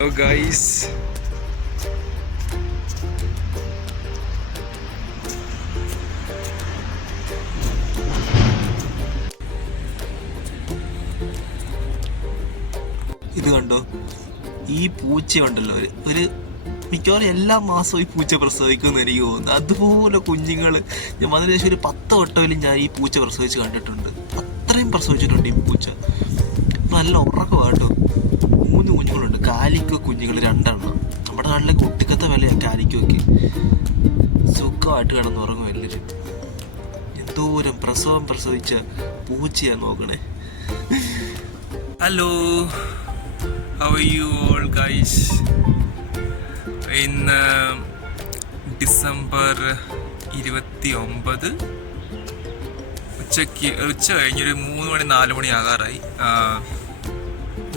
Hello guys. ഇത് കണ്ടോ, ഈ പൂച്ചയുണ്ടല്ലോ, ഒരു മിക്കവാറും എല്ലാ മാസവും ഈ പൂച്ച പ്രസവിക്കുമെന്ന് എനിക്ക് തോന്നുന്നു. അതുപോലെ കുഞ്ഞുങ്ങൾ ഞാൻ അതിന് ശേഷം ഒരു 10 വട്ടമെങ്കിലും ഞാൻ ഈ പൂച്ച പ്രസവിച്ച് കണ്ടിട്ടുണ്ട്. അത്രയും പ്രസവിച്ചിട്ടുണ്ട് ഈ പൂച്ച. നല്ല ഉറക്കമാണ് കേട്ടോ. 3 കുഞ്ഞുങ്ങളുണ്ട്. കാലിക്കോ കുഞ്ഞുങ്ങൾ 2 എണ്ണം. നമ്മുടെ നാട്ടിലേക്ക് ഒട്ടുക്കത്തെ വിലയാണ് കാലിക്കോയ്ക്ക്. സുഖമായിട്ട് കിടന്നുറങ്ങും എല്ലാവരും. എന്തോരം പ്രസവിച്ച പൂച്ചയാ നോക്കണേ. Hello, how are you all guys? ഇന്ന് ഡിസംബർ 29 ഉച്ച കഴിഞ്ഞൊരു 3 മണി 4 മണി ആകാറായി.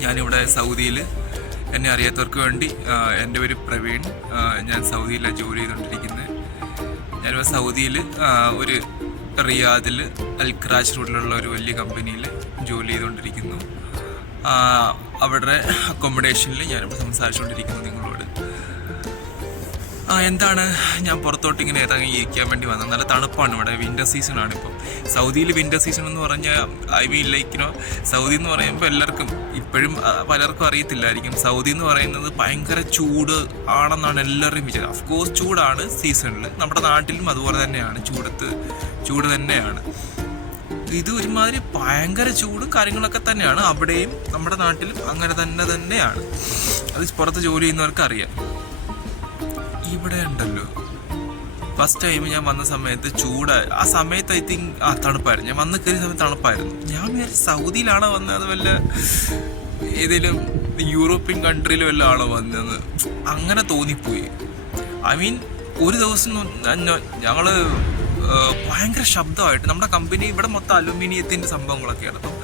ഞാനിവിടെ സൗദിയിൽ, എന്നെ അറിയാത്തവർക്ക് വേണ്ടി, എൻ്റെ പേര് പ്രവീൺ. ഞാൻ സൗദിയിലാണ് ജോലി ചെയ്തുകൊണ്ടിരിക്കുന്നത്. ഞാനിപ്പോൾ സൗദിയിൽ ഒരു റിയാദിൽ അൽഖറാജ് റോഡിലുള്ള ഒരു വലിയ കമ്പനിയിൽ ജോലി ചെയ്തുകൊണ്ടിരിക്കുന്നു. അവരുടെ അക്കോമഡേഷനിൽ ഞാനിപ്പോൾ സംസാരിച്ചുകൊണ്ടിരിക്കുന്നു നിങ്ങളോട്. എന്താണ്, ഞാൻ പുറത്തോട്ട് ഇങ്ങനെ ഇറങ്ങിയിരിക്കാൻ വേണ്ടി വന്നത്. നല്ല തണുപ്പാണ് ഇവിടെ. വിൻ്റർ സീസണാണ് ഇപ്പം സൗദിയിൽ. വിൻ്റർ സീസൺ എന്ന് പറഞ്ഞാൽ സൗദി എന്ന് പറയുമ്പോൾ എല്ലാവർക്കും ഇപ്പോഴും പലർക്കും അറിയത്തില്ലായിരിക്കും. സൗദി എന്ന് പറയുന്നത് ഭയങ്കര ചൂട് ആണെന്നാണ് എല്ലാവരുടെയും വിചാരം. ഓഫ്കോഴ്സ് ചൂടാണ് സീസണിൽ. നമ്മുടെ നാട്ടിലും അതുപോലെ തന്നെയാണ്, ചൂട് തന്നെയാണ്. ഇത് ഒരുമാതിരി ഭയങ്കര ചൂടും കാര്യങ്ങളൊക്കെ തന്നെയാണ് അവിടെയും. നമ്മുടെ നാട്ടിലും അങ്ങനെ തന്നെയാണ്. അത് പുറത്ത് ജോലി ചെയ്യുന്നവർക്ക് അറിയാം. ഇവിടെ ഉണ്ടല്ലോ, ഫസ്റ്റ് ടൈം ഞാൻ വന്ന സമയത്ത് ആ സമയത്ത് ഐ തിങ്ക് തണുപ്പായിരുന്നു. ഞാൻ വന്ന് കയറിയ സമയത്ത് തണുപ്പായിരുന്നു. ഞാൻ വിചാരിച്ചു സൗദിയിലാണോ വന്നത്, അത് വല്ല ഏതെങ്കിലും യൂറോപ്യൻ കൺട്രിയിലും വല്ല ആണോ വന്നതെന്ന് അങ്ങനെ തോന്നിപ്പോയി. ഐ മീൻ, ഒരു ദിവസം ഞങ്ങള് ഭയങ്കര ശബ്ദമായിട്ട്, നമ്മുടെ കമ്പനി ഇവിടെ മൊത്തം അലുമിനിയത്തിൻ്റെ സംഭവങ്ങളൊക്കെയാണ്. അപ്പം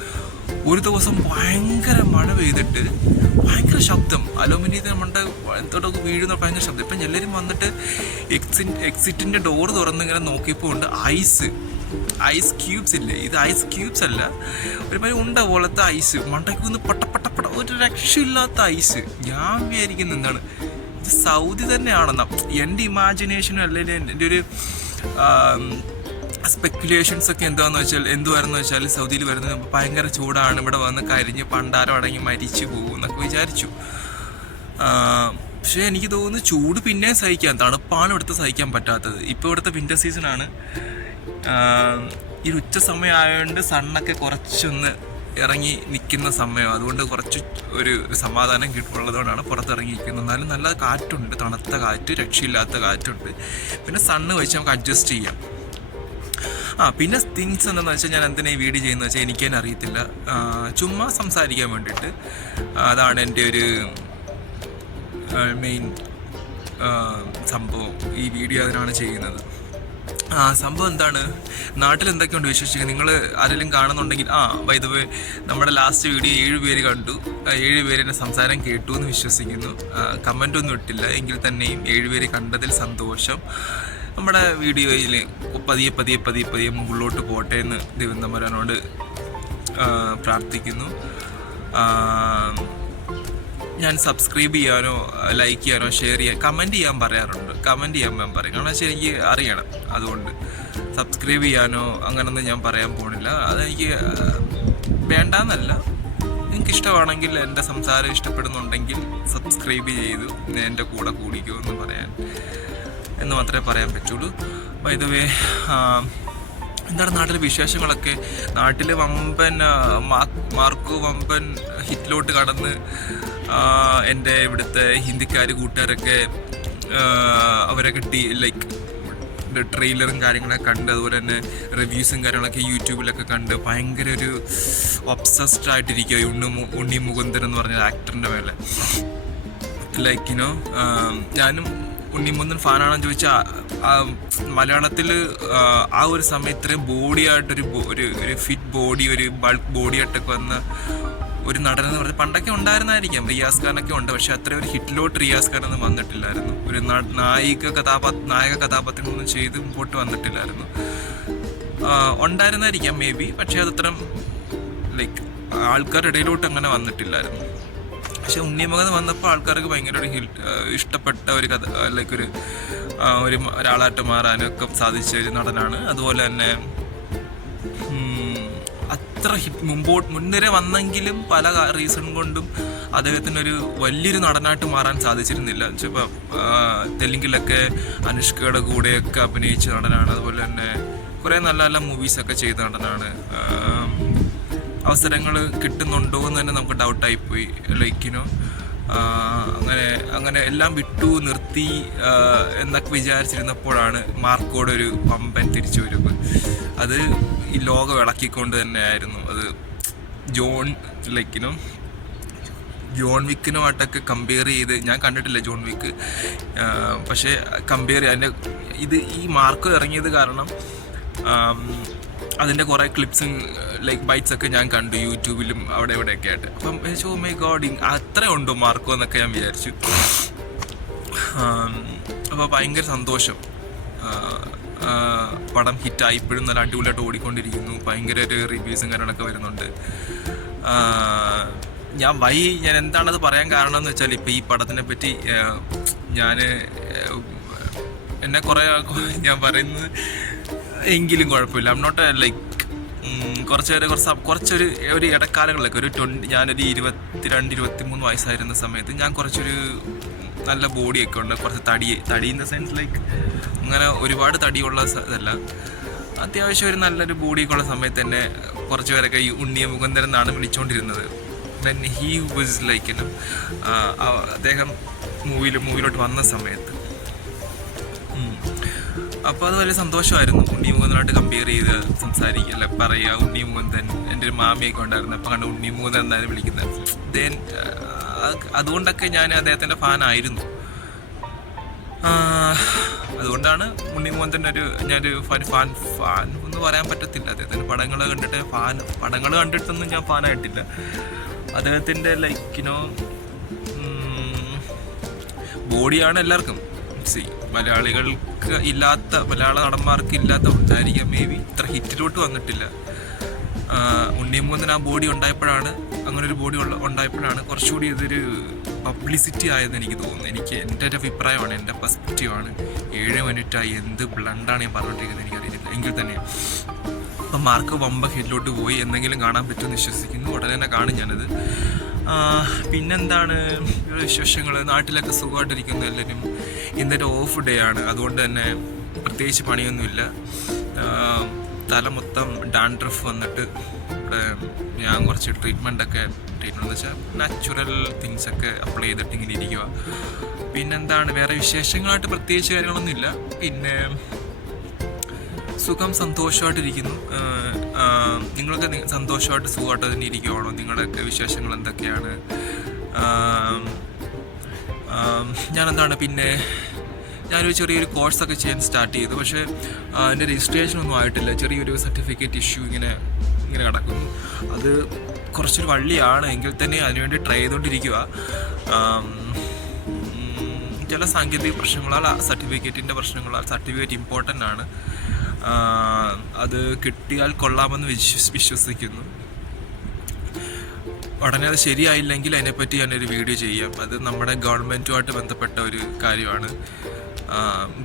ഒരു ദിവസം ഭയങ്കര മഴ പെയ്തിട്ട് ഭയങ്കര ശബ്ദം, അലുമിനിയത്തിന് മണ്ട എന്തൊക്കെ വീഴുന്ന ഭയങ്കര ശബ്ദം. ഇപ്പം എല്ലാവരും വന്നിട്ട് എക്സിറ്റിൻ്റെ ഡോർ തുറന്ന് ഇങ്ങനെ നോക്കിയപ്പോൾ ഉണ്ട് ഐസ് ക്യൂബ്സ് ഇല്ലേ. ഇത് ഐസ് ക്യൂബ്സ് അല്ല, ഒരുമാതിരി ഉണ്ട പോലത്തെ ഐസ്. മണ്ടയ്ക്കൊന്ന് പട്ട ഒരു രക്ഷയില്ലാത്ത ഐസ്. ഞാൻ വിചാരിക്കുന്നത് എന്താണ്, ഇത് സൗദി തന്നെയാണെന്നാ എൻ്റെ ഇമാജിനേഷനും, അല്ലെങ്കിൽ എൻ്റെ ഒരു സ്പെക്കുലേഷൻസ് ഒക്കെ എന്തുവായിരുന്നു വെച്ചാൽ സൗദിയിൽ വരുന്നത് ഭയങ്കര ചൂടാണ്, ഇവിടെ വന്ന് കരിഞ്ഞ് പണ്ടാരം അടങ്ങി മരിച്ചു പോകും എന്നൊക്കെ വിചാരിച്ചു. പക്ഷേ എനിക്ക് തോന്നുന്നു ചൂട് പിന്നെ സഹിക്കാം, തണുപ്പാണ് ഇവിടുത്തെ സഹിക്കാൻ പറ്റാത്തത്. ഇപ്പോൾ ഇവിടുത്തെ വിൻ്റർ സീസണാണ്. ഈ ഉച്ച സമയം ആയതുകൊണ്ട് സണ്ണൊക്കെ കുറച്ചൊന്ന് ഇറങ്ങി നിൽക്കുന്ന സമയം, അതുകൊണ്ട് കുറച്ച് ഒരു സമാധാനം കിട്ടുള്ളതുകൊണ്ടാണ് പുറത്തിറങ്ങി നിൽക്കുന്നത്. എന്നാലും നല്ല കാറ്റുണ്ട്, തണുത്ത കാറ്റ്, രക്ഷയില്ലാത്ത കാറ്റുണ്ട്. പിന്നെ സണ്ണ് വെച്ച് നമുക്ക് അഡ്ജസ്റ്റ് ചെയ്യാം. പിന്നെ തിങ്സ് എന്താണെന്ന് വെച്ചാൽ, ഞാൻ എന്തിനാ ഈ വീഡിയോ ചെയ്യുന്നത് വെച്ചാൽ എനിക്ക് തന്നെ അറിയത്തില്ല, ചുമ്മാ സംസാരിക്കാൻ വേണ്ടിയിട്ട്. അതാണ് എൻ്റെ ഒരു മെയിൻ സംഭവം. ഈ വീഡിയോ അതിനാണ് ചെയ്യുന്നത്. സംഭവം എന്താണ്, നാട്ടിൽ എന്തൊക്കെയുണ്ട് വിശേഷിക്കുന്നത്, നിങ്ങൾ ആരെങ്കിലും കാണുന്നുണ്ടെങ്കിൽ. ബൈ ദ വേ, നമ്മുടെ ലാസ്റ്റ് വീഡിയോ 7 പേര് കണ്ടു. 7 പേരെന്നെ സംസാരം കേട്ടു എന്ന് വിശ്വസിക്കുന്നു. കമൻ്റൊന്നും ഇട്ടില്ല, എങ്കിൽ തന്നെയും 7 പേര് കണ്ടതിൽ സന്തോഷം. നമ്മുടെ വീഡിയോയിൽ പതിയെ മുകളിലോട്ട് പോട്ടെ എന്ന് ദൈവം തമ്പുരാനോട് പ്രാർത്ഥിക്കുന്നു. ഞാൻ സബ്സ്ക്രൈബ് ചെയ്യാനോ ലൈക്ക് ചെയ്യാനോ ഷെയർ ചെയ്യാൻ കമൻറ്റ് ചെയ്യാൻ പറയാറുണ്ട്. കമൻറ്റ് ചെയ്യാൻ ഞാൻ പറയും, കാരണം വെച്ചാൽ എനിക്ക് അറിയണം. അതുകൊണ്ട് സബ്സ്ക്രൈബ് ചെയ്യാനോ അങ്ങനൊന്നും ഞാൻ പറയാൻ പോണില്ല. അതെനിക്ക് വേണ്ടാന്നല്ല, എനിക്കിഷ്ടമാണെങ്കിൽ, എൻ്റെ സംസാരം ഇഷ്ടപ്പെടുന്നുണ്ടെങ്കിൽ സബ്സ്ക്രൈബ് ചെയ്തു എൻ്റെ കൂടെ കൂടിക്കോ എന്ന് മാത്രമേ പറയാൻ പറ്റുള്ളൂ. ബൈ ദ വേ, എന്താണ് നാട്ടിലെ വിശേഷങ്ങളൊക്കെ? നാട്ടിൽ വമ്പൻ മാർക്കോ വമ്പൻ ഹിറ്റിലോട്ട് കടന്ന് എൻ്റെ ഇവിടുത്തെ ഹിന്ദിക്കാർ കൂട്ടുകാരൊക്കെ അവരൊക്കെ ലൈക്ക് ട്രെയിലറും കാര്യങ്ങളൊക്കെ കണ്ട്, അതുപോലെ തന്നെ റിവ്യൂസും കാര്യങ്ങളൊക്കെ യൂട്യൂബിലൊക്കെ കണ്ട് ഭയങ്കര ഒരു ഒബ്സസ്ഡ് ആയിട്ടിരിക്കുക ഉണ്ണി മുകുന്ദൻ എന്ന് പറഞ്ഞ ആക്ടറിൻ്റെ മേലെ. ലൈക്കിനോ, ഞാനും ഉണ്ണിമുകുന്ദൻ ഫാനാണെന്ന് ചോദിച്ചാൽ, മലയാളത്തിൽ ആ ഒരു സമയം ഇത്രയും ബോഡിയായിട്ടൊരു ഫിറ്റ് ബോഡി, ഒരു ബൾക്ക് ബോഡിയായിട്ടൊക്കെ വന്ന ഒരു നടനെന്ന് പറഞ്ഞാൽ പണ്ടൊക്കെ ഉണ്ടായിരുന്നായിരിക്കാം, റിയാസ് ഖാനൊക്കെ ഉണ്ട്. പക്ഷെ അത്ര ഒരു ഹിറ്റിലോട്ട് റിയാസ് ഖാനൊന്നും വന്നിട്ടില്ലായിരുന്നു. ഒരു നായിക കഥാപാത്രങ്ങളൊന്നും ചെയ്ത് മുമ്പോട്ട് വന്നിട്ടില്ലായിരുന്നു. ഉണ്ടായിരുന്നായിരിക്കാം മേ ബി, പക്ഷെ അതത്ര ലൈക്ക് ആൾക്കാരുടെ ഇടയിലോട്ട് അങ്ങനെ വന്നിട്ടില്ലായിരുന്നു. പക്ഷെ ഉണ്ണിമുഖം വന്നപ്പോൾ ആൾക്കാർക്ക് ഭയങ്കര ഒരു ഇഷ്ടപ്പെട്ട ഒരു കഥ, ലൈക്ക് ഒരാളായിട്ട് മാറാനൊക്കെ സാധിച്ച ഒരു നടനാണ്. അതുപോലെ തന്നെ അത്ര മുൻനിര വന്നെങ്കിലും പല റീസൺ കൊണ്ടും അദ്ദേഹത്തിനൊരു വലിയൊരു നടനായിട്ട് മാറാൻ സാധിച്ചിരുന്നില്ല. ഇപ്പോൾ തെലുങ്കിലൊക്കെ അനുഷ്കയുടെ കൂടെയൊക്കെ അഭിനയിച്ച നടനാണ്. അതുപോലെ തന്നെ കുറേ നല്ല നല്ല മൂവീസൊക്കെ ചെയ്ത നടനാണ്. അവസരങ്ങൾ കിട്ടുന്നുണ്ടോ എന്ന് തന്നെ നമുക്ക് ഡൗട്ടായിപ്പോയി. ലൈക്കിനോ അങ്ങനെ എല്ലാം വിട്ടു നിർത്തി എന്നൊക്കെ വിചാരിച്ചിരുന്നപ്പോഴാണ് മാർക്കോടെ ഒരു വമ്പൻ തിരിച്ചുവരവ്. അത് ഈ ലോകം ഇളക്കിക്കൊണ്ട് തന്നെയായിരുന്നു. അത് ജോൺ വിക്കിനുമായിട്ടൊക്കെ കമ്പയർ ചെയ്ത്, ഞാൻ കണ്ടിട്ടില്ല ജോൺ വിക്ക്, പക്ഷേ കമ്പയർ അതിൻ്റെ ഈ മാർക്കോ ഇറങ്ങിയത് കാരണം അതിൻ്റെ കുറേ ക്ലിപ്സും ലൈക്ക് ബൈറ്റ്സ് ഒക്കെ ഞാൻ കണ്ടു യൂട്യൂബിലും അവിടെ ഇവിടെയൊക്കെ ആയിട്ട്. അപ്പം ഓ മൈ ഗോഡ്, അത്ര ഉണ്ടോ മാർക്കോ എന്നൊക്കെ ഞാൻ വിചാരിച്ചു. അപ്പോൾ ഭയങ്കര സന്തോഷം. പടം ഹിറ്റായി, ഇപ്പോഴും നല്ല അടിപൊളിയായിട്ട് ഓടിക്കൊണ്ടിരിക്കുന്നു. ഭയങ്കര ഒരു റിവ്യൂസും കാര്യങ്ങളൊക്കെ വരുന്നുണ്ട്. ഞാൻ എന്താണത് പറയാൻ കാരണം എന്ന് വെച്ചാൽ, ഇപ്പോൾ ഈ പടത്തിനെ പറ്റി എന്നെ കുറേ ഞാൻ പറയുന്നത് എങ്കിലും കുഴപ്പമില്ല. ഐം നോട്ട് ലൈക്ക് കുറച്ചൊരു ഇടക്കാലങ്ങളിലൊക്കെ ഞാനൊരു 22-23 വയസ്സായിരുന്ന സമയത്ത് ഞാൻ കുറച്ചൊരു നല്ല ബോഡിയൊക്കെ ഉണ്ട്, കുറച്ച് തടി ഇൻ ദ സെൻസ് ലൈക്ക് അങ്ങനെ ഒരുപാട് തടിയുള്ള ഇതല്ല, അത്യാവശ്യം ഒരു നല്ലൊരു ബോഡിയൊക്കെ ഉള്ള സമയത്ത് തന്നെ കുറച്ച് പേരൊക്കെ ഈ ഉണ്ണിയ മുകുന്ദൻ എന്നാണ് വിളിച്ചുകൊണ്ടിരുന്നത്. ദെൻ ഹീ വാസ് ലൈക്ക് അദ്ദേഹം മൂവിയിലോട്ട് വന്ന സമയത്ത്. അപ്പോൾ അത് വലിയ സന്തോഷമായിരുന്നു. ഉണ്ണി മുകുന്ദനായിട്ട് കമ്പയർ ചെയ്ത് സംസാരിക്കല്ല പറയുക. ഉണ്ണി മുകുന്ദൻ, എൻ്റെ ഒരു മാമിയൊക്കെ ഉണ്ടായിരുന്നു, അപ്പോൾ കണ്ട് ഉണ്ണി മുകുന്ദൻ എന്നാണ് വിളിക്കുന്നത്. ദെൻ അതുകൊണ്ടൊക്കെ ഞാൻ അദ്ദേഹത്തിൻ്റെ ഫാനായിരുന്നു. അതുകൊണ്ടാണ് ഉണ്ണി മുകുന്ദൻ്റെ ഞാനൊരു ഫാൻ എന്ന് പറയാൻ പറ്റത്തില്ല. അദ്ദേഹത്തിൻ്റെ പടങ്ങൾ കണ്ടിട്ടൊന്നും ഞാൻ ഫാനായിട്ടില്ല. അദ്ദേഹത്തിൻ്റെ ലൈക്കിനോ ബോഡിയാണ് എല്ലാവർക്കും. മലയാളികൾക്ക് ഇല്ലാത്ത, മലയാള നടന്മാർക്ക് ഇല്ലാത്ത ഉണ്ടായിരിക്കാം മേ ബി, ഇത്ര ഹിറ്റിലോട്ട് വന്നിട്ടില്ല. ഉണ്ണി മുകുന്ദൻ ആ ബോഡി ഉണ്ടായപ്പോഴാണ്, അങ്ങനൊരു ബോഡി ഉണ്ടായപ്പോഴാണ് കുറച്ചുകൂടി ഇതൊരു പബ്ലിസിറ്റി ആയെന്ന് എനിക്ക് തോന്നുന്നു. എൻ്റെ ഒരു അഭിപ്രായമാണ്, എൻ്റെ പെർസ്പെക്റ്റീവാണ്. 7 മിനിറ്റായി, എന്ത് ബ്ലണ്ടാണ് ഞാൻ പറഞ്ഞുകൊണ്ടിരിക്കുന്നത് എനിക്കറിയില്ല. എങ്കിൽ തന്നെ അപ്പം മാർക്ക് വമ്പ ഹിറ്റിലോട്ട് പോയി. എന്തെങ്കിലും കാണാൻ പറ്റുമെന്ന് വിശ്വസിക്കുന്നു. ഉടനെ തന്നെ കാണും ഞാനത്. പിന്നെന്താണ് വിശേഷങ്ങൾ? നാട്ടിലൊക്കെ സുഖമായിട്ടിരിക്കുന്നു എല്ലാവരും. ഇന്നൊരു ഓഫ് ഡേ ആണ്, അതുകൊണ്ട് തന്നെ പ്രത്യേകിച്ച് പണിയൊന്നുമില്ല. തല മൊത്തം ഡാൻഡ്രഫ് വന്നിട്ട് ഇവിടെ ഞാൻ കുറച്ച് ട്രീറ്റ്മെൻ്റ് എന്ന് വെച്ചാൽ നാച്ചുറൽ തിങ്സൊക്കെ അപ്ലൈ ചെയ്തിട്ട് ഇങ്ങനെ ഇരിക്കുക. പിന്നെന്താണ്, വേറെ വിശേഷങ്ങളായിട്ട് പ്രത്യേകിച്ച് കാര്യങ്ങളൊന്നുമില്ല. പിന്നെ സുഖം, സന്തോഷമായിട്ടിരിക്കുന്നു. നിങ്ങളൊക്കെ സന്തോഷമായിട്ട് സുഖമായിട്ട് തന്നെ ഇരിക്കുവാണോ? നിങ്ങളുടെയൊക്കെ വിശേഷങ്ങൾ എന്തൊക്കെയാണ്? പിന്നെ ഞാനൊരു ചെറിയൊരു കോഴ്സൊക്കെ ചെയ്യാൻ സ്റ്റാർട്ട് ചെയ്തു. പക്ഷേ എൻ്റെ രജിസ്ട്രേഷനൊന്നും ആയിട്ടില്ല. ചെറിയൊരു സർട്ടിഫിക്കറ്റ് ഇഷ്യൂ ഇങ്ങനെ കിടക്കുന്നു. അത് കുറച്ചൊരു വള്ളിയാണ്, എങ്കിൽ തന്നെ അതിനുവേണ്ടി ട്രൈ ചെയ്തുകൊണ്ടിരിക്കുക. ചില സാങ്കേതിക പ്രശ്നങ്ങളാൽ, സർട്ടിഫിക്കറ്റിൻ്റെ പ്രശ്നങ്ങളാൽ സർട്ടിഫിക്കറ്റ് ഇമ്പോർട്ടൻ്റ് ആണ്. അത് കിട്ടിയാൽ കൊള്ളാമെന്ന് വിശ്വസിക്കുന്നു. ഉടനെ അത് ശരിയായില്ലെങ്കിൽ അതിനെപ്പറ്റി ഞാനൊരു വീഡിയോ ചെയ്യാം. അത് നമ്മുടെ ഗവൺമെൻറ്റുമായിട്ട് ബന്ധപ്പെട്ട ഒരു കാര്യമാണ്.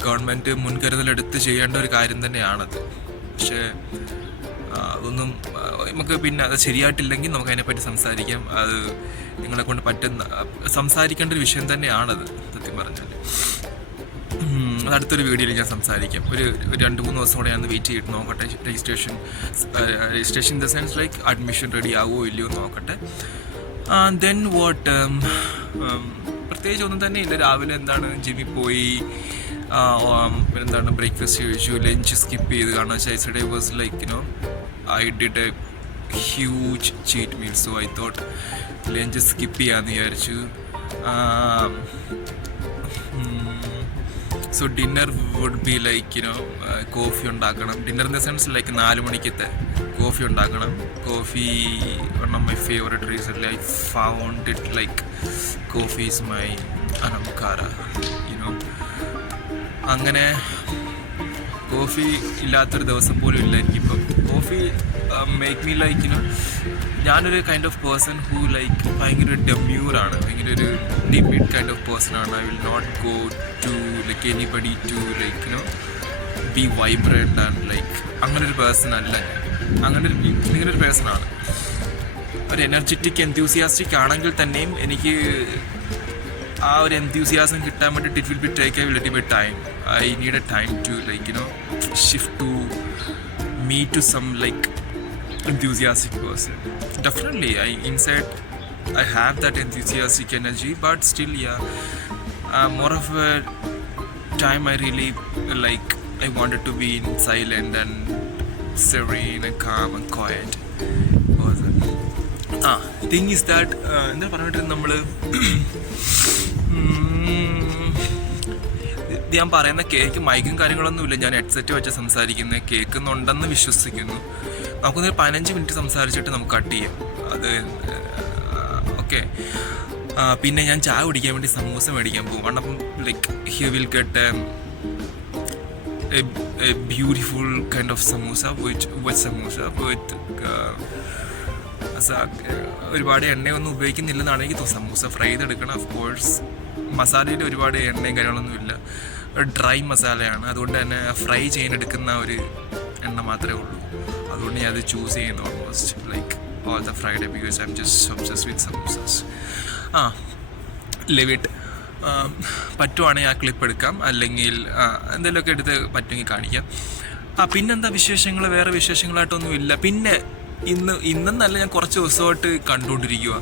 ഗവൺമെൻറ് മുൻകരുതലെടുത്ത് ചെയ്യേണ്ട ഒരു കാര്യം തന്നെയാണത്. പക്ഷേ അതൊന്നും നമുക്ക് പിന്നെ അത് ശരിയായിട്ടില്ലെങ്കിൽ നമുക്ക് അതിനെപ്പറ്റി സംസാരിക്കാം. അത് നിങ്ങളെ കൊണ്ട് സംസാരിക്കേണ്ട ഒരു വിഷയം തന്നെയാണത് സത്യം പറഞ്ഞാൽ. അത് അടുത്തൊരു വീഡിയോയിൽ ഞാൻ സംസാരിക്കാം. ഒരു 2-3 ദിവസം കൂടെ ഞാൻ വെയിറ്റ് ചെയ്തിട്ട് നോക്കട്ടെ. Registration in the sense like admission ready ആവുമോ ഇല്ലയോ നോക്കട്ടെ. ദെൻ വാട്ട്, പ്രത്യേകിച്ച് ഒന്നും തന്നെ ഇല്ല. രാവിലെ ജിമ്മിൽ പോയി, ബ്രേക്ക്ഫാസ്റ്റ് കഴിച്ചു, ലഞ്ച് സ്കിപ്പ് ചെയ്ത്. കാരണം yesterday was like I did a huge cheat meal, so I thought lunch skip ചെയ്യാന്ന് വിചാരിച്ചു. So dinner would be like coffee ഉണ്ടാക്കണം. Dinner in the sense like 4 മണിക്കത്തെ കോഫി ഉണ്ടാക്കണം. Coffee one of my favorite recently. I found it like coffee is my anamkara, അങ്ങനെ coffee ഇല്ലാത്തൊരു ദിവസം പോലും ഇല്ല എനിക്കിപ്പം. കോഫി മേക്ക് മീ ലൈക്ക് ഞാനൊരു kind of person who like ഭയങ്കര ഒരു ഡെമ്യൂറാണ്, ഭയങ്കര ഒരു ഡിമിഡ് കൈൻഡ് ഓഫ് പേഴ്സൺ ആണ്. I will not go to like anybody to like be vibrant and like അങ്ങനെ ഒരു പേഴ്സൺ അല്ല ഞാൻ. ഇങ്ങനൊരു പേഴ്സണാണ്. ഒരു എനർജറ്റിക് എൻത്യൂസിയാസ്റ്റിക് ആണെങ്കിൽ തന്നെയും എനിക്ക് ആ ഒരു എൻത്യൂസിയാസം കിട്ടാൻ വേണ്ടിയിട്ട് it will be take a little bit time. I need a time to like shift to me to some like enthusiastic person. Definitely inside I have that enthusiastic energy, but still more of a time I really like I wanted to be in silent and serene and calm and quiet person. Thing is that എന്താ പറഞ്ഞിട്ട് നമ്മള് ഞാൻ പറയുന്ന cake മൈക്കും കാര്യങ്ങളൊന്നുമില്ല, ഞാൻ headset വെച്ച് സംസാരിക്കുന്നത്, കേൾക്കുന്നുണ്ടെന്ന് വിശ്വസിക്കുന്നു. നമുക്കൊന്ന് 15 മിനിറ്റ് സംസാരിച്ചിട്ട് നമുക്ക് കട്ട് ചെയ്യാം അത്. ഓക്കെ, പിന്നെ ഞാൻ ചായ കുടിക്കാൻ വേണ്ടി സമൂസ മേടിക്കാൻ പോകും. അപ്പം like here will get a beautiful kind of samosa with samosa with ഒരുപാട് എണ്ണയൊന്നും ഉപയോഗിക്കുന്നില്ലെന്നാണ് എനിക്ക് തോന്നുന്നത്. സമൂസ ഫ്രൈ ചെയ്തെടുക്കണം. ഓഫ് കോഴ്സ് മസാലയിൽ ഒരുപാട് എണ്ണയും കാര്യങ്ങളൊന്നുമില്ല, ഡ്രൈ മസാലയാണ്. അതുകൊണ്ട് തന്നെ ഫ്രൈ ചെയ്യാനെടുക്കുന്ന ഒരു എണ്ണ മാത്രമേ ഉള്ളൂ. അതുകൊണ്ട് ഞാൻ അത് ചൂസ് ചെയ്യുന്നു almost like all the Friday because I am just obsessed with samosas. Live it. പറ്റുവാണെങ്കിൽ ആ ക്ലിപ്പ് എടുക്കാം, അല്ലെങ്കിൽ എന്തെങ്കിലുമൊക്കെ എടുത്ത് പറ്റുമെങ്കിൽ കാണിക്കാം. പിന്നെന്താ വിശേഷങ്ങൾ? വേറെ വിശേഷങ്ങളായിട്ടൊന്നും ഇല്ല. പിന്നെ ഇന്നെന്നല്ല, ഞാൻ കുറച്ച് ദിവസമായിട്ട് കണ്ടുകൊണ്ടിരിക്കുക.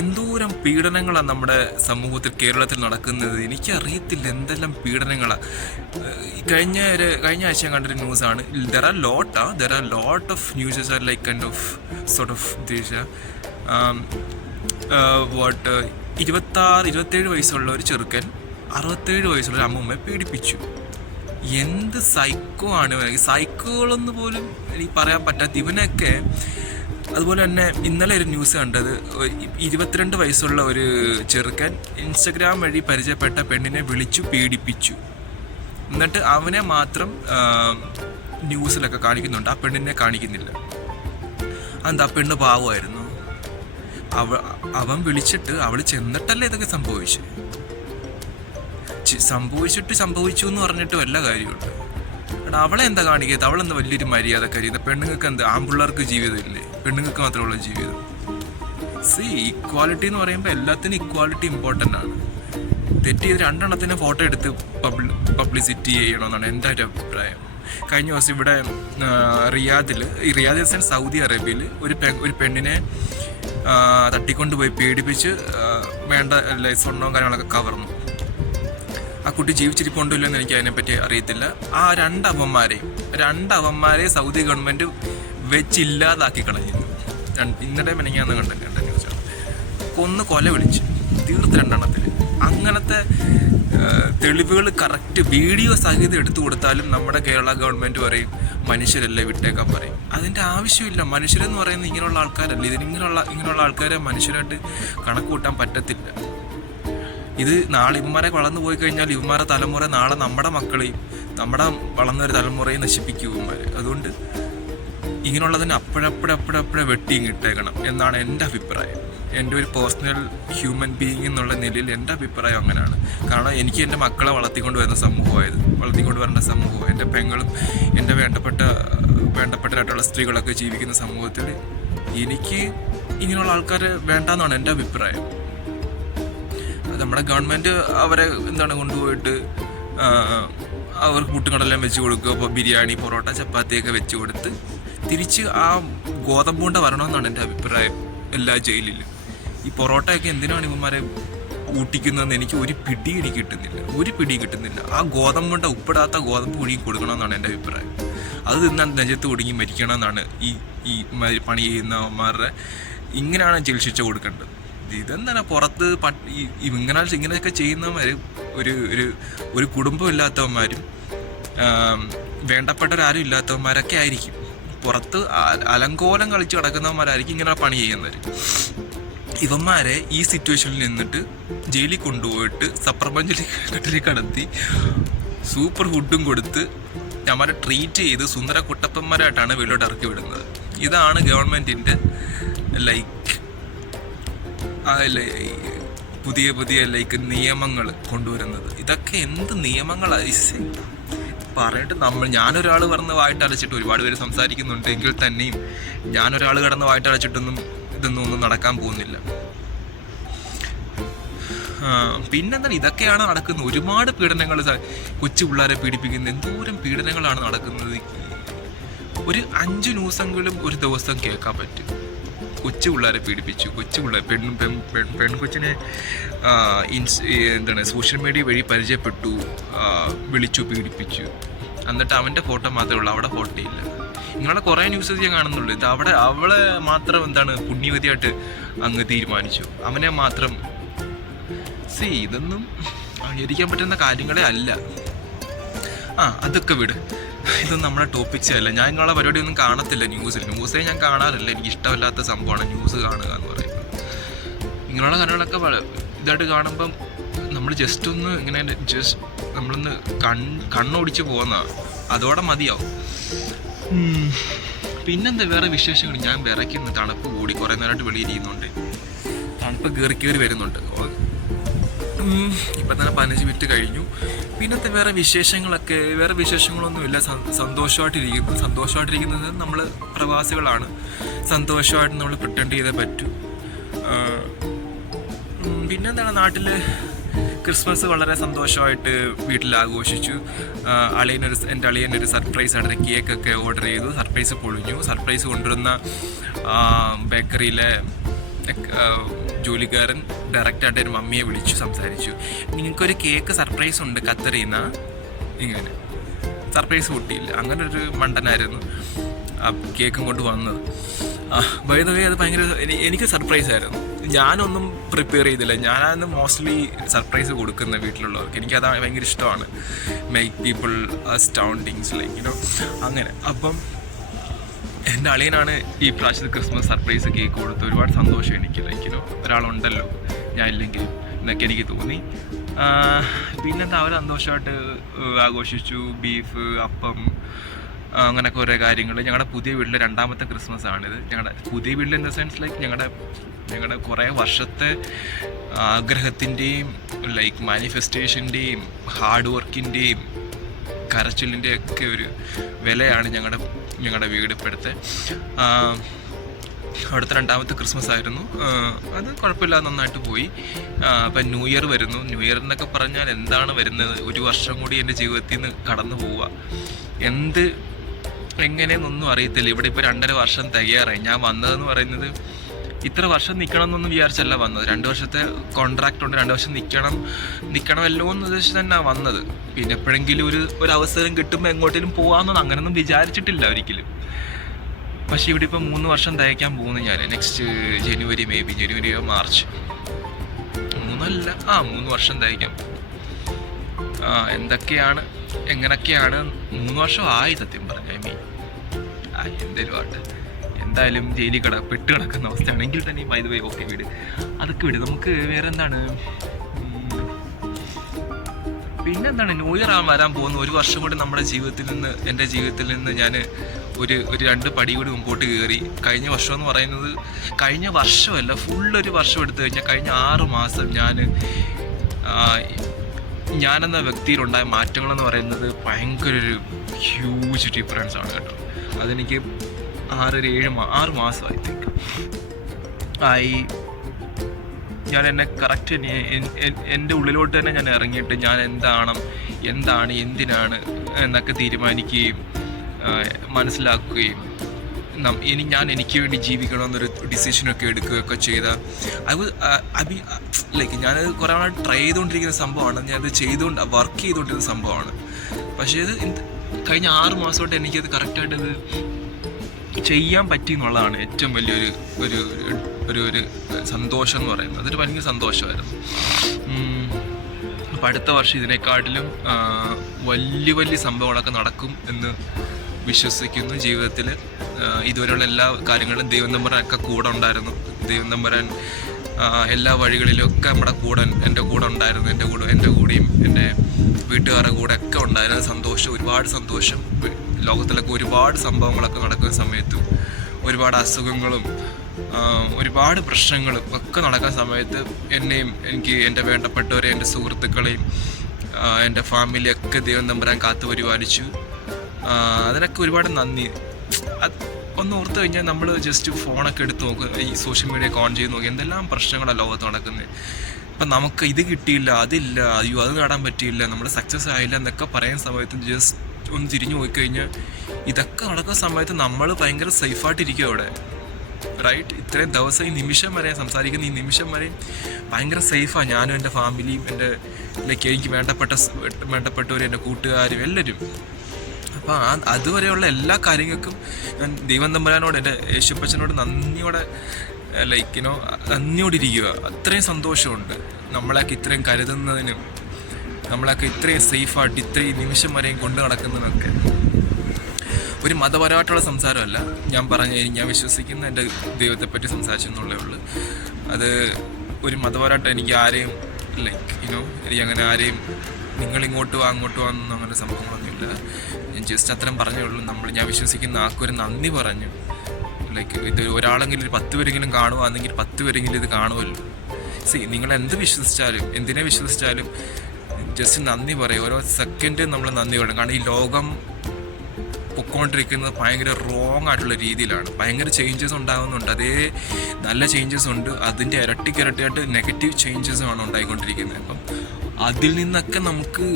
എന്തോരം പീഡനങ്ങളാണ് നമ്മുടെ സമൂഹത്തിൽ കേരളത്തിൽ നടക്കുന്നത്. എനിക്കറിയത്തില്ല എന്തെല്ലാം പീഡനങ്ങളാണ്. കഴിഞ്ഞ ആഴ്ച ഞാൻ കണ്ടൊരു ന്യൂസാണ്. There are lot of newses are like kind of sort of ദേശ 27 വയസ്സുള്ള ഒരു ചെറുക്കൻ 67 വയസ്സുള്ള ഒരു അമ്മൂമ്മയെ പീഡിപ്പിച്ചു. എന്ത് സൈക്കോ ആണ്. സൈക്കോകളൊന്നും പോലും എനിക്ക് പറയാൻ പറ്റാത്ത ഇവനൊക്കെ. അതുപോലെ തന്നെ ഇന്നലെ ഒരു ന്യൂസ് കണ്ടത്, 22 വയസ്സുള്ള ഒരു ചെറുക്കൻ ഇൻസ്റ്റഗ്രാം വഴി പരിചയപ്പെട്ട പെണ്ണിനെ വിളിച്ചു പീഡിപ്പിച്ചു. എന്നിട്ട് അവനെ മാത്രം ന്യൂസിലൊക്കെ കാണിക്കുന്നുണ്ട്, ആ പെണ്ണിനെ കാണിക്കുന്നില്ല. എന്താ, പെണ്ണ് പാവമായിരുന്നു. അവൻ വിളിച്ചിട്ട് അവൾ ചെന്നിട്ടല്ലേ ഇതൊക്കെ സംഭവിച്ചു എന്ന് പറഞ്ഞിട്ട് വല്ല കാര്യമുണ്ട്? എടാ, അവളെ എന്താ കാണിക്കാത്ത? അവളെന്താ വലിയൊരു മര്യാദക്കാരിയത്? പെണ്ണുങ്ങൾക്ക് എന്താ, ആൺപിള്ളേർക്ക് ജീവിതമില്ലേ? പെണ്ണുങ്ങൾക്ക് മാത്രമുള്ള ജീവിതം. ഇക്വാലിറ്റി എന്ന് പറയുമ്പോൾ എല്ലാത്തിനും ഇക്വാലിറ്റി ഇമ്പോർട്ടൻ്റ് ആണ്. തെറ്റ് ചെയ്ത് 2 എണ്ണത്തിനെ ഫോട്ടോ എടുത്ത് പബ്ലിസിറ്റി ചെയ്യണമെന്നാണ് എൻ്റെ ഒരു അഭിപ്രായം. കഴിഞ്ഞ ദിവസം ഇവിടെ റിയാദിൽ സൗദി അറേബ്യയിൽ ഒരു പെണ്ണിനെ തട്ടിക്കൊണ്ടുപോയി പീഡിപ്പിച്ച് വേണ്ട സ്വർണ്ണവും കാര്യങ്ങളൊക്കെ കവർന്നു. ആ കുട്ടി ജീവിച്ചിരിപ്പുണ്ടോ ഇല്ലെന്ന് എനിക്ക് അതിനെപ്പറ്റി അറിയത്തില്ല. ആ 2 അവന്മാരെ സൗദി ഗവൺമെൻറ് വെച്ചില്ലാതാക്കി കളഞ്ഞിരുന്നു. ഇന്നലെ മെനങ്ങാന്ന് കണ്ട ന്യൂസാണ്. കൊല വിളിച്ച് തീർത്ത് 2 എണ്ണത്തിൽ. അങ്ങനത്തെ തെളിവുകൾ കറക്റ്റ് വീഡിയോ സഹിതം എടുത്തു കൊടുത്താലും നമ്മുടെ കേരള ഗവൺമെൻറ് പറയും മനുഷ്യരല്ലേ, വിട്ടേക്കാൻ പറയും. അതിൻ്റെ ആവശ്യമില്ല. മനുഷ്യരെന്ന് പറയുന്നത് ഇങ്ങനെയുള്ള ആൾക്കാരല്ല. ഇങ്ങനെയുള്ള ആൾക്കാരെ മനുഷ്യരായിട്ട് കണക്ക് കൂട്ടാൻ പറ്റത്തില്ല. ഇത് നാളെ ഇവന്മാരെ വളർന്നു പോയി കഴിഞ്ഞാൽ ഇവന്മാരെ തലമുറ നാളെ നമ്മുടെ മക്കളെയും നമ്മുടെ വളർന്നൊരു തലമുറയും നശിപ്പിക്കും ഇവന്മാർ. അതുകൊണ്ട് ഇങ്ങനെയുള്ളതിന് അപ്പോഴപ്പോഴെ വെട്ടിയും ഇട്ടേക്കണം എന്നാണ് എൻ്റെ അഭിപ്രായം. എൻ്റെ ഒരു പേഴ്സണൽ ഹ്യൂമൻ ബീയിങ് എന്നുള്ള നിലയിൽ എൻ്റെ അഭിപ്രായം അങ്ങനെയാണ്. കാരണം എനിക്ക് എൻ്റെ മക്കളെ വളർത്തിക്കൊണ്ട് വരേണ്ട സമൂഹം, എൻ്റെ പെങ്ങളും എൻ്റെ വേണ്ടപ്പെട്ടവരായിട്ടുള്ള സ്ത്രീകളൊക്കെ ജീവിക്കുന്ന സമൂഹത്തിൽ എനിക്ക് ഇങ്ങനെയുള്ള ആൾക്കാരെ വേണ്ടെന്നാണ് എൻ്റെ അഭിപ്രായം. നമ്മുടെ ഗവൺമെൻറ് അവരെ കൊണ്ടുപോയിട്ട് അവർക്ക് പുട്ടുകടലെല്ലാം വെച്ച് കൊടുക്കുക, ഇപ്പോൾ ബിരിയാണി, പൊറോട്ട, ചപ്പാത്തിയൊക്കെ വെച്ച് കൊടുത്ത് തിരിച്ച് ആ ഗോതമ്പൂണ്ട വരണമെന്നാണ് എൻ്റെ അഭിപ്രായം. എല്ലാ ജയിലിലും ഈ പൊറോട്ടയൊക്കെ എന്തിനാണ് ഇവന്മാരെ ഊട്ടിക്കുന്നതെന്ന് എനിക്ക് ഒരു പിടി കിട്ടുന്നില്ല. ആ ഗോതമ്പുണ്ട, ഉപ്പിടാത്ത ഗോതമ്പ് കുടുങ്ങി കൊടുക്കണമെന്നാണ് എൻ്റെ അഭിപ്രായം. അത് തിന്നാൻ നെഞ്ചത്ത് കുടുങ്ങി മരിക്കണമെന്നാണ് ഈ പണി ചെയ്യുന്നവന്മാരുടെ. ഇങ്ങനെയാണ് ജയിൽ ശിക്ഷ കൊടുക്കേണ്ടത്. ഇതെന്താണ് പുറത്ത് ഇങ്ങനെയൊക്കെ ചെയ്യുന്നവന്മാർ ഒരു കുടുംബമില്ലാത്തവന്മാരും വേണ്ടപ്പെട്ടവരാരും ഇല്ലാത്തവന്മാരൊക്കെ ആയിരിക്കും. പുറത്ത് അലങ്കോലം കളിച്ച് കിടക്കുന്നവന്മാരായിരിക്കും ഇങ്ങനെ പണി ചെയ്യുന്നവർ. ഇവന്മാരെ ഈ സിറ്റുവേഷനിൽ നിന്നിട്ട് ജയിലിൽ കൊണ്ടുപോയിട്ട് സപ്രപഞ്ചിൽ കടത്തി സൂപ്പർ ഫുഡും കൊടുത്ത് ഞമ്മരെ ട്രീറ്റ് ചെയ്ത് സുന്ദര കുട്ടപ്പന്മാരായിട്ടാണ് വെളിയോട്ട് ഇറക്കി വിടുന്നത്. ഇതാണ് ഗവൺമെൻറ്റിൻ്റെ പുതിയ പുതിയ നിയമങ്ങൾ കൊണ്ടുവരുന്നത്. ഇതൊക്കെ എന്ത് നിയമങ്ങളാണ് പറഞ്ഞിട്ട് ഞാനൊരാൾ പറഞ്ഞ് വായിട്ടടച്ചിട്ട് ഒരുപാട് പേര് സംസാരിക്കുന്നുണ്ട് എങ്കിൽ തന്നെയും ഞാനൊരാൾ കിടന്ന് വായിട്ടടച്ചിട്ടൊന്നും ഒന്നും നടക്കാൻ പോകുന്നില്ല. പിന്നെന്താണ് ഇതൊക്കെയാണ് നടക്കുന്നത്. ഒരുപാട് പീഡനങ്ങൾ, കൊച്ചു പിള്ളേരെ പീഡിപ്പിക്കുന്നത്, എന്തോരം പീഡനങ്ങളാണ് നടക്കുന്നത്. ഒരു 5 ന്യൂസെങ്കിലും ഒരു ദിവസം കേൾക്കാൻ പറ്റും. കൊച്ചു പിള്ളേരെ പീഡിപ്പിച്ചു, പെൺകൊച്ചിനെ സോഷ്യൽ മീഡിയ വഴി പരിചയപ്പെട്ടു, വിളിച്ചു, പീഡിപ്പിച്ചു. എന്നിട്ട് അവൻ്റെ ഫോട്ടോ മാത്രമേ ഉള്ളൂ, അവിടെ ഫോട്ടോ ഇല്ല. ഇങ്ങനെയുള്ള കുറേ ന്യൂസസ് ഞാൻ കാണുന്നുള്ളൂ. ഇത് അവളെ മാത്രം പുണ്യവതിയായിട്ട് അങ്ങ് തീരുമാനിച്ചു, അവനെ മാത്രം. ഇതൊന്നും അംഗീകരിക്കാൻ പറ്റുന്ന കാര്യങ്ങളെ അല്ല. അതൊക്കെ വിട്, ഇതൊന്നും നമ്മുടെ ടോപ്പിക്സേ അല്ല. ഞാൻ നിങ്ങളെ പരിപാടിയൊന്നും കാണത്തില്ല. ന്യൂസേ ഞാൻ കാണാറില്ല. എനിക്ക് ഇഷ്ടമല്ലാത്ത സംഭവമാണ് ന്യൂസ് കാണുക എന്ന് പറയുന്നത്. ഇങ്ങനെയുള്ള കാര്യങ്ങളൊക്കെ ഇതായിട്ട് കാണുമ്പം നമ്മൾ ജസ്റ്റ് ഒന്ന് ഇങ്ങനെ നമ്മളൊന്ന് കണ്ണോടിച്ച് പോകുന്ന അതോടെ മതിയാവും. പിന്നെന്താ വേറെ വിശേഷങ്ങൾ? ഞാൻ വിറയ്ക്കുന്നു, തണുപ്പ് കൂടി, കുറേ നേരമായിട്ട് വെളിയിരിക്കുന്നുണ്ട്, തണുപ്പ് കയറി വരുന്നുണ്ട്. ഇപ്പം തന്നെ 15 മിനിറ്റ് കഴിഞ്ഞു. പിന്നത്തെ വേറെ വിശേഷങ്ങളൊന്നുമില്ല. സന്തോഷമായിട്ടിരിക്കുന്നത് നമ്മൾ പ്രവാസികളാണ്. സന്തോഷമായിട്ട് നമ്മൾ പ്രിറ്റൻഡ് ചെയ്തേ പറ്റൂ. പിന്നെന്താണ്, നാട്ടിൽ ക്രിസ്മസ് വളരെ സന്തോഷമായിട്ട് വീട്ടിൽ ആഘോഷിച്ചു. എൻ്റെ അളിയനൊരു സർപ്രൈസ് ആയിട്ട് കേക്കൊക്കെ ഓർഡർ ചെയ്തു. സർപ്രൈസ് പൊളിഞ്ഞു. സർപ്രൈസ് കൊണ്ടുവരുന്ന ബേക്കറിയിലെ ജോലിക്കാരൻ ഡയറക്റ്റായിട്ട് ഒരു മമ്മിയെ വിളിച്ചു സംസാരിച്ചു. നിങ്ങൾക്കൊരു കേക്ക് സർപ്രൈസ് ഉണ്ട് ഖത്തറിന്ന്. ഇങ്ങനെ സർപ്രൈസ് കൂട്ടിയില്ല. അങ്ങനെ ഒരു മണ്ടനായിരുന്നു ആ കേക്കും കൊണ്ട് വന്നത്. ബൈ ദ വേ അത് ഭയങ്കര എനിക്ക് സർപ്രൈസ് ആയിരുന്നു. ഞാനൊന്നും പ്രിപ്പയർ ചെയ്തില്ല. ഞാനന്ന് മോസ്റ്റ്ലി സർപ്രൈസ് കൊടുക്കുന്ന വീട്ടിലുള്ളവർക്ക്. എനിക്കത് ഭയങ്കര ഇഷ്ടമാണ്. മേക്ക് പീപ്പിൾ അസ്റ്റൗണ്ടിങ്സ് അങ്ങനെ. അപ്പം എൻ്റെ അളിയനാണ് ഈ പ്രാവശ്യത്തെ ക്രിസ്മസ് സർപ്രൈസ് കേക്ക് കൊടുത്ത്. ഒരുപാട് സന്തോഷം എനിക്ക്. ഒരാളുണ്ടല്ലോ ഞാൻ ഇല്ലെങ്കിലും എന്നൊക്കെ എനിക്ക് തോന്നി. പിന്നെന്താ, അവർ സന്തോഷമായിട്ട് ആഘോഷിച്ചു. ബീഫ്, അപ്പം, അങ്ങനെയൊക്കെ ഓരോ കാര്യങ്ങൾ. ഞങ്ങളുടെ പുതിയ വീട്ടിലെ 2ാമത്തെ ക്രിസ്മസ് ആണിത്. ഞങ്ങളുടെ പുതിയ വീട്ടിൽ ഇൻ ദ സെൻസ് ഞങ്ങളുടെ കുറേ വർഷത്തെ ആഗ്രഹത്തിൻ്റെയും മാനിഫെസ്റ്റേഷൻ്റെയും ഹാർഡ് വർക്കിൻ്റെയും കരച്ചിലിൻ്റെ ഒക്കെ ഒരു വിലയാണ് ഞങ്ങളുടെ വീട് ഇപ്പോഴത്തെ. അവിടുത്തെ 2ാമത്തെ ക്രിസ്മസ് ആയിരുന്നു. അത് കുഴപ്പമില്ലാതെ നന്നായിട്ട് പോയി. അപ്പം ന്യൂ ഇയർ വരുന്നു. ന്യൂ ഇയർ എന്നൊക്കെ പറഞ്ഞാൽ എന്താണ് വരുന്നത്? ഒരു വർഷം കൂടി എൻ്റെ ജീവിതത്തിൽ നിന്ന് കടന്നു പോവുക. എങ്ങനെയെന്നൊന്നും അറിയത്തില്ല. ഇവിടെ ഇപ്പോൾ 2.5 വർഷം തികയാറായി. ഞാൻ വന്നതെന്ന് പറയുന്നത് ഇത്ര വർഷം നിൽക്കണം എന്നൊന്നും വിചാരിച്ചല്ല വന്നത്. 2 വർഷത്തെ കോൺട്രാക്റ്റ് ഉണ്ട്. 2 വർഷം നിൽക്കണമല്ലോ എന്ന് ഉദ്ദേശിച്ച് തന്നെയാണ് വന്നത്. പിന്നെ എപ്പോഴെങ്കിലും ഒരു അവസരം കിട്ടുമ്പോൾ എങ്ങോട്ടേലും പോകാമെന്നൊന്നും അങ്ങനെയൊന്നും വിചാരിച്ചിട്ടില്ല ഒരിക്കലും. പക്ഷേ ഇവിടെ ഇപ്പോൾ 3 വർഷം തികയ്ക്കാൻ പോകുന്നു ഞാൻ. നെക്സ്റ്റ് ജനുവരിയോ മാർച്ച് 3 വർഷം തികയ്ക്കാം. എങ്ങനെയൊക്കെയാണ് 3 വർഷം ആയി സത്യം പറഞ്ഞു. എന്തേലും ആട്ടെ, എന്തായാലും ജയിലിൽ പെട്ട് കിടക്കുന്ന അവസ്ഥയാണെങ്കിൽ തന്നെ ബൈ ദ വേ ഓക്കെ വീട്, അതൊക്കെ വിട്. നമുക്ക് വേറെ എന്താണ്, പിന്നെന്താണ്, ന്യൂ ഇയർ വരാൻ പോകുന്നു. 1 വർഷം കൂടി എൻ്റെ ജീവിതത്തിൽ നിന്ന് ഞാൻ ഒരു 2 പടി കൂടി മുമ്പോട്ട് കയറി. കഴിഞ്ഞ വർഷം എന്ന് പറയുന്നത് കഴിഞ്ഞ വർഷമല്ല, ഫുള്ളൊരു വർഷം എടുത്തു കഴിഞ്ഞാൽ കഴിഞ്ഞ 6 മാസം ഞാനെന്ന വ്യക്തിയിലുണ്ടായ മാറ്റങ്ങളെന്ന് പറയുന്നത് ഭയങ്കര ഒരു ഹ്യൂജ് ഡിഫറൻസ് ആണ് കേട്ടോ. അതെനിക്ക് 6 മാസം ഐ തിങ്ക് ഞാൻ എന്നെ കറക്റ്റ് എൻ്റെ ഉള്ളിലോട്ട് തന്നെ ഞാൻ ഇറങ്ങിയിട്ട് ഞാൻ എന്താണ് എന്തിനാണ് എന്നൊക്കെ തീരുമാനിക്കുകയും മനസ്സിലാക്കുകയും ഞാൻ എനിക്ക് വേണ്ടി ജീവിക്കണമെന്നൊരു ഡിസിഷനൊക്കെ എടുക്കുകയൊക്കെ ചെയ്ത ഞാനത് കുറേ നാൾ ട്രൈ ചെയ്തുകൊണ്ടിരിക്കുന്ന സംഭവമാണ്. ഞാനത് വർക്ക് ചെയ്തുകൊണ്ടിരുന്ന സംഭവമാണ്. പക്ഷേ ഇത് കഴിഞ്ഞ 6 മാസമായിട്ട് എനിക്കത് കറക്റ്റായിട്ടത് ചെയ്യാൻ പറ്റി എന്നുള്ളതാണ് ഏറ്റവും വലിയൊരു ഒരു സന്തോഷം എന്ന് പറയുന്നത്. അതൊരു ഭയങ്കര സന്തോഷമായിരുന്നു. അപ്പം അടുത്ത വർഷം ഇതിനെക്കാട്ടിലും വലിയ സംഭവങ്ങളൊക്കെ നടക്കും എന്ന് വിശ്വസിക്കുന്നു. ജീവിതത്തിൽ ഇതുവരെയുള്ള എല്ലാ കാര്യങ്ങളും ദൈവം തമ്പുരാനൊക്കെ കൂടെ ഉണ്ടായിരുന്നു. ദൈവം തമ്പുരാൻ എല്ലാ വഴികളിലും ഒക്കെ എൻ്റെ കൂടെ ഉണ്ടായിരുന്നു. എൻ്റെ കൂടെയും എൻ്റെ വീട്ടുകാരുടെ കൂടെ ഒക്കെ ഉണ്ടായിരുന്ന സന്തോഷം, ഒരുപാട് സന്തോഷം. ലോകത്തിലൊക്കെ ഒരുപാട് സംഭവങ്ങളൊക്കെ നടക്കുന്ന സമയത്തും ഒരുപാട് അസുഖങ്ങളും ഒരുപാട് പ്രശ്നങ്ങളും ഒക്കെ നടക്കുന്ന സമയത്ത് എനിക്ക് എൻ്റെ വേണ്ടപ്പെട്ടവരെ, എൻ്റെ സുഹൃത്തുക്കളെയും എൻ്റെ ഫാമിലിയൊക്കെ ദൈവം തമ്പുരാൻ കാത്തു പരിപാലിച്ചു. അതിനൊക്കെ ഒരുപാട് നന്ദി. ഒന്ന് ഓർത്ത് കഴിഞ്ഞാൽ നമ്മൾ ജസ്റ്റ് ഫോണൊക്കെ എടുത്ത് നോക്കുക, ഈ സോഷ്യൽ മീഡിയ ഓൺ ചെയ്ത് നോക്കുക, എന്തെല്ലാം പ്രശ്നങ്ങളാണ് ലോകത്ത് നടക്കുന്നത്. അപ്പം നമുക്ക് ഇത് കിട്ടിയില്ല, അതില്ല, അയ്യോ അത് നേടാൻ പറ്റിയില്ല, നമ്മൾ സക്സസ് ആയില്ല എന്നൊക്കെ പറയുന്ന സമയത്ത് ജസ്റ്റ് ഒന്ന് തിരിഞ്ഞു പോയിക്കഴിഞ്ഞാൽ ഇതൊക്കെ നടക്കുന്ന സമയത്ത് നമ്മൾ ഭയങ്കര സേഫായിട്ടിരിക്കും അവിടെ, റൈറ്റ്? ഇത്രയും ദിവസം ഈ നിമിഷം വരെ സംസാരിക്കുന്ന ഈ നിമിഷം വരെയും ഭയങ്കര സേഫാണ് ഞാനും എൻ്റെ ഫാമിലിയും, എൻ്റെ എനിക്ക് വേണ്ടപ്പെട്ടവരും എൻ്റെ കൂട്ടുകാരും എല്ലാവരും. അപ്പോൾ അതുവരെയുള്ള എല്ലാ കാര്യങ്ങൾക്കും ഞാൻ ദൈവം തമ്പുരാനോട്, എൻ്റെ യേശുപ്പച്ചനോട് നന്ദിയോടെ നന്ദിയോടിരിക്കുക. അത്രയും സന്തോഷമുണ്ട് നമ്മളൊക്കെ ഇത്രയും കരുതുന്നതിനും, നമ്മളൊക്കെ ഇത്രയും സേഫായിട്ട് ഇത്രയും നിമിഷം വരെയും കൊണ്ടു നടക്കുന്നതിനൊക്കെ. ഒരു മതപരമായിട്ടുള്ള സംസാരമല്ല ഞാൻ വിശ്വസിക്കുന്ന എൻ്റെ ദൈവത്തെപ്പറ്റി സംസാരിച്ചെന്നുള്ളേ ഉള്ളൂ. അത് ഒരു മതപരമായിട്ട് എനിക്ക് ആരെയും എനിക്ക് അങ്ങനെ ആരെയും നിങ്ങളിങ്ങോട്ട് വാ അങ്ങോട്ട് വാ എന്നൊന്നും അങ്ങനെ സംഭവങ്ങളൊന്നുമില്ല. ഞാൻ ജസ്റ്റ് അത്രയും പറഞ്ഞേ ഉള്ളൂ. ഞാൻ വിശ്വസിക്കുന്ന ആൾക്കൊരു നന്ദി പറഞ്ഞു. ഇത് ഒരാളെങ്കിലും ഒരു 10 പേരെങ്കിലും കാണുകയാണെങ്കിൽ 10 പേരെങ്കിലും ഇത് കാണുമല്ലോ. നിങ്ങൾ എന്തിനെ വിശ്വസിച്ചാലും ജസ്റ്റ് നന്ദി പറയും. ഓരോ സെക്കൻഡും നമ്മൾ നന്ദി പറയണം. കാരണം ഈ ലോകം പൊക്കോണ്ടിരിക്കുന്നത് ഭയങ്കര റോങ് ആയിട്ടുള്ള രീതിയിലാണ്. ഭയങ്കര ചേഞ്ചസ് ഉണ്ടാകുന്നുണ്ട്, അതേ നല്ല ചേഞ്ചസ് ഉണ്ട്, അതിൻ്റെ ഇരട്ടിയായിട്ട് നെഗറ്റീവ് ചേഞ്ചസുമാണ് ഉണ്ടായിക്കൊണ്ടിരിക്കുന്നത്. അപ്പം അതിൽ നിന്നൊക്കെ നമുക്ക്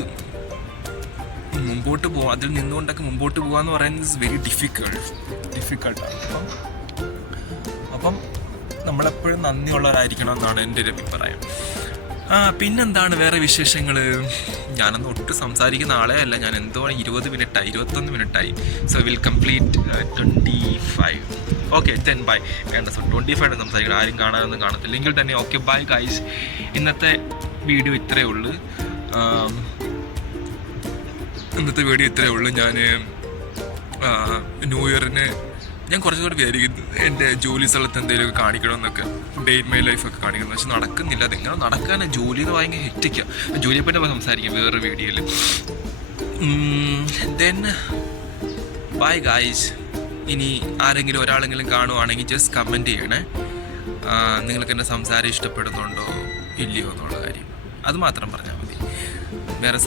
മുമ്പോട്ട് പോകാം, അതിൽ നിന്നുകൊണ്ടൊക്കെ മുമ്പോട്ട് പോകാമെന്ന് പറയുന്നത് ഇസ് വെരി ഡിഫിക്കൾട്ടാണ്. അപ്പം നമ്മളെപ്പോഴും നന്ദിയുള്ളവരായിരിക്കണം എന്നാണ് എൻ്റെ ഒരു അഭിപ്രായം. പിന്നെന്താണ് വേറെ വിശേഷങ്ങൾ? ഞാനൊന്നും ഒട്ടും സംസാരിക്കുന്ന ആളെ അല്ല. ഞാൻ എന്തോ 21 മിനിറ്റായി. So will complete 25. Okay then bye. വേണ്ട, സോ 25 സംസാരിക്കണം. ആരും കാണാനൊന്നും കാണത്തില്ലെങ്കിൽ തന്നെ ഓക്കെ ബൈ ഗൈസ്. ഇന്നത്തെ വീഡിയോ ഇത്രയേ ഉള്ളൂ. ഞാൻ ന്യൂ ഇയറിന് ഞാൻ കുറച്ചുകൂടി വിചാരിക്കുന്നു എൻ്റെ ജോലി സ്ഥലത്ത് എന്തെങ്കിലുമൊക്കെ കാണിക്കണമെന്നൊക്കെ, ഡേ ഇൻ മൈ ലൈഫൊക്കെ കാണിക്കണം. പക്ഷെ നടക്കുന്നില്ല. അതെങ്ങനെ നടക്കാനാണ്? ജോലി എന്ന് ഭയങ്കര ഹെറ്റിക്കുക. ജോലിയെപ്പറ്റി സംസാരിക്കാം വേറൊരു വീഡിയോയിൽ. Then bye guys. ഇനി ഒരാളെങ്കിലും കാണുവാണെങ്കിൽ ജസ്റ്റ് കമൻറ്റ് ചെയ്യണേ. നിങ്ങൾക്ക് എൻ്റെ സംസാരം ഇഷ്ടപ്പെടുന്നുണ്ടോ ഇല്ലയോ എന്നുള്ള കാര്യം അത് മാത്രം പറഞ്ഞാൽ മതി. വേറെ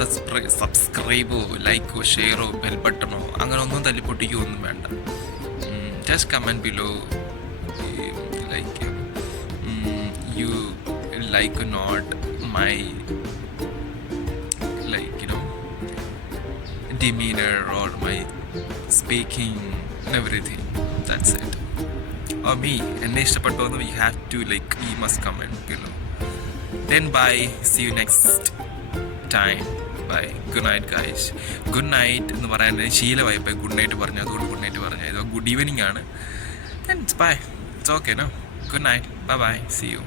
സബ്സ്ക്രൈബോ ലൈക്കോ ഷെയറോ ബെൽ ബട്ടണോ അങ്ങനെ ഒന്നും തല്ലിപ്പൊട്ടിക്കോ ഒന്നും വേണ്ട. Just comment below you like or not my demeanor or my speaking and everything. That's it. Or me, enne ishtapettu you have to you must comment below. Then bye, see you next time. Bye. Good night guys. Good night എന്ന് പറയാൻ ശീലമായി പോയി. Good night പറഞ്ഞു, അതുകൊണ്ട് good night പറഞ്ഞു. ഇത് good evening ആണ്. Bye. It's okay no. Good night. Bye bye. See U.